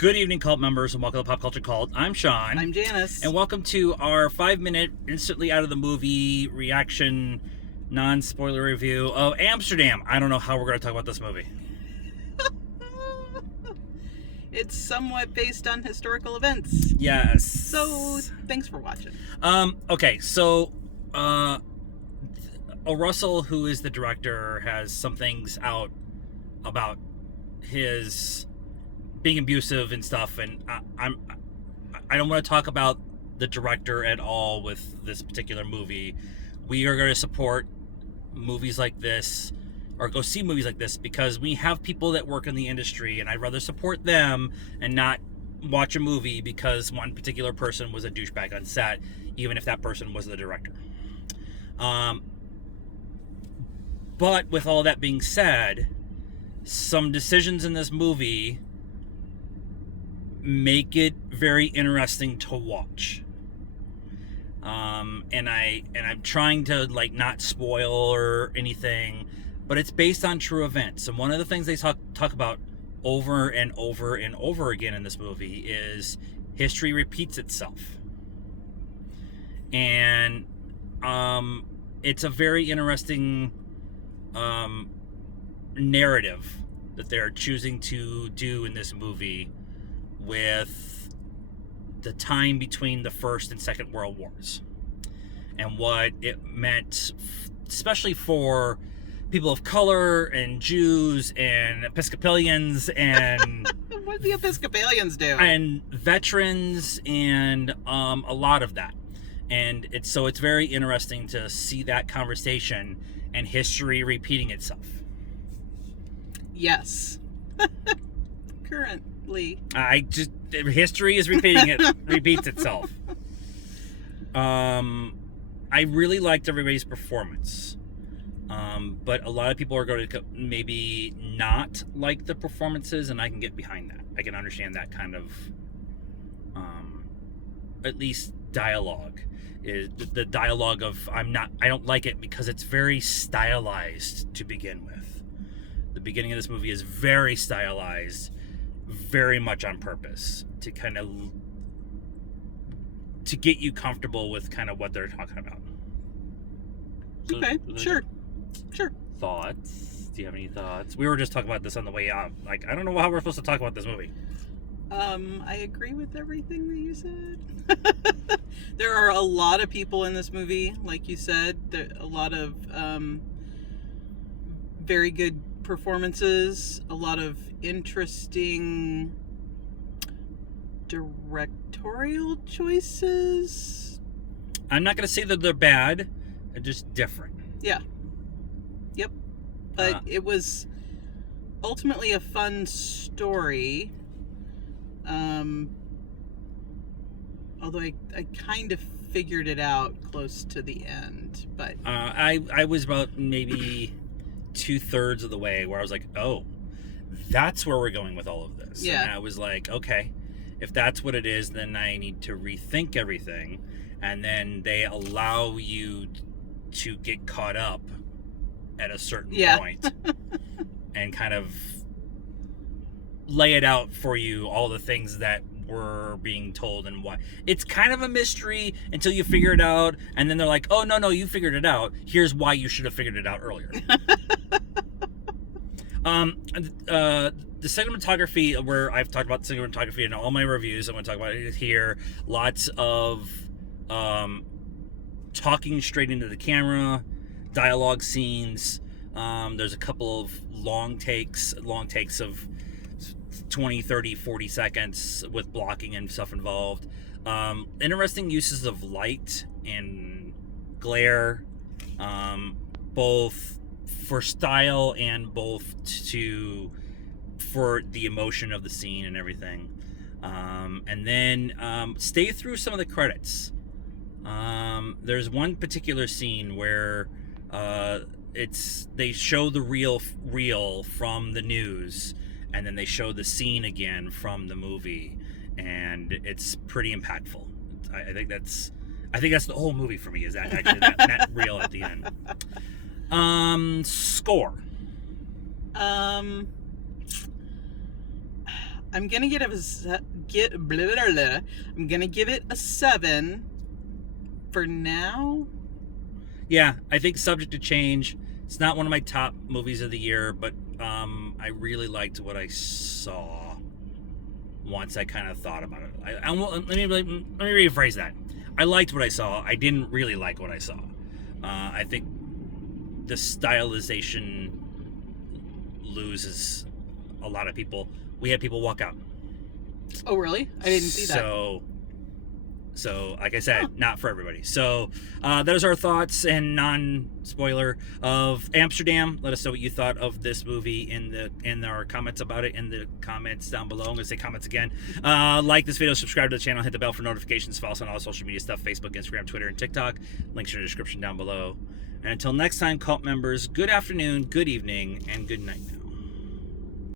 Good evening, cult members, and welcome to Pop Culture Cult. I'm Sean. I'm Janice. And welcome to our 5-minute, instantly out of the movie reaction, non-spoiler review of Amsterdam. I don't know how we're going to talk about this movie. It's somewhat based on historical events. Yes. So, thanks for watching. Okay, so, Russell, who is the director, has some things out about his being abusive and stuff, and I don't want to talk about the director at all with this particular movie. We are going to support movies like this, or go see movies like this, because we have people that work in the industry, and I'd rather support them and not watch a movie because one particular person was a douchebag on set, even if that person was the director. But with all that being said, some decisions in this movie make it very interesting to watch. And I'm trying to not spoil or anything, but it's based on true events. And one of the things they talk about over and over and over again in this movie is history repeats itself. And it's a very interesting narrative that they're choosing to do in this movie with the time between the First and Second World Wars and what it meant, especially for people of color and Jews and Episcopalians and What do the Episcopalians do? And veterans and a lot of that. And it's very interesting to see that conversation and history repeating itself. Yes. Currently. History is repeating it, repeats itself. I really liked everybody's performance. But a lot of people are going to maybe not like the performances, and I can get behind that. I can understand that kind of, at least dialogue. Is the dialogue of I don't like it because it's very stylized to begin with. The beginning of this movie is very stylized, very much on purpose to kind of to get you comfortable with kind of what they're talking about. Okay, sure. Thoughts? Do you have any thoughts? We were just talking about this on the way out. I don't know how we're supposed to talk about this movie. I agree with everything that you said. There are a lot of people in this movie, like you said. There a lot of very good performances, a lot of interesting directorial choices. I'm not going to say that they're bad. They're just different. Yeah. Yep. But it was ultimately a fun story. Although I kind of figured it out close to the end, but I was about maybe 2/3 of the way where I was like, oh, that's where we're going with all of this. Yeah. And I was like, okay, if that's what it is, then I need to rethink everything. And then they allow you to get caught up at a certain point and kind of lay it out for you, all the things that were being told and why. It's kind of a mystery until you figure it out, and then they're like, oh, no, you figured it out. Here's why you should have figured it out earlier. The cinematography, where I've talked about cinematography in all my reviews, I'm going to talk about it here. Lots of talking straight into the camera, dialogue scenes. There's a couple of long takes of 20, 30, 40 seconds with blocking and stuff involved. Interesting uses of light and glare, both for style and both for the emotion of the scene and everything. And then stay through some of the credits. There's one particular scene where they show the reel from the news, and then they show the scene again from the movie, and it's pretty impactful. I think that's the whole movie for me, is that actually that reel at the end. Score. I'm gonna give it I'm gonna give it a 7 for now. Yeah, I think subject to change. It's not one of my top movies of the year, but I really liked what I saw once I kind of thought about it. Let me rephrase that. I liked what I saw. I didn't really like what I saw. I think the stylization loses a lot of people. We had people walk out. Oh, really? I didn't see that. So, like I said, not for everybody. So, those are our thoughts and non-spoiler of Amsterdam. Let us know what you thought of this movie in our comments about it in the comments down below. I'm gonna say comments again. Like this video, subscribe to the channel, hit the bell for notifications, follow us on all social media stuff: Facebook, Instagram, Twitter, and TikTok. Links in the description down below. And until next time, cult members, good afternoon, good evening, and good night now.